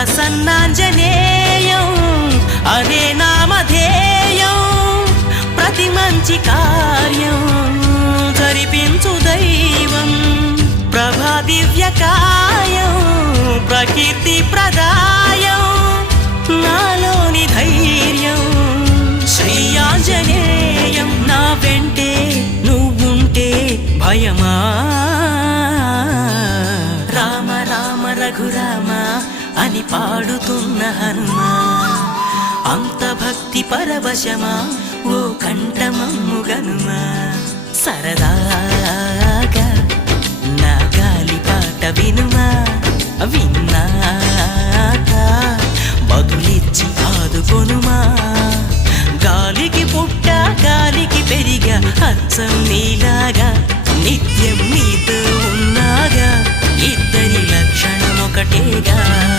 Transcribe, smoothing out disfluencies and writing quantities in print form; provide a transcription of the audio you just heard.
ప్రసన్నాంజనేయం అనే నామధేయం ప్రతి మంచి కార్యం జరిపించు దైవం ప్రభా దివ్యకాయం ప్రకీర్తి ప్రదాయం నాలోని ధైర్యం శ్రీ ఆంజనేయం నా వెంటే నువ్వుంటే భయమా రామ రామ రఘురామ అని పాడుతున్న హనుమా అంత భక్తి పరవశమా ఓ కంఠమమ్ముగనుమా సరదాగా నా గాలి పాట వినుమా విన్నాక బదులిచ్చి ఆదుకొనుమా గాలికి పుట్ట గాలికి పెరిగా అచ్చం నీలాగా నిత్యం నీతో ఉన్నాగా ఇద్దరి లక్షణం ఒకటేగా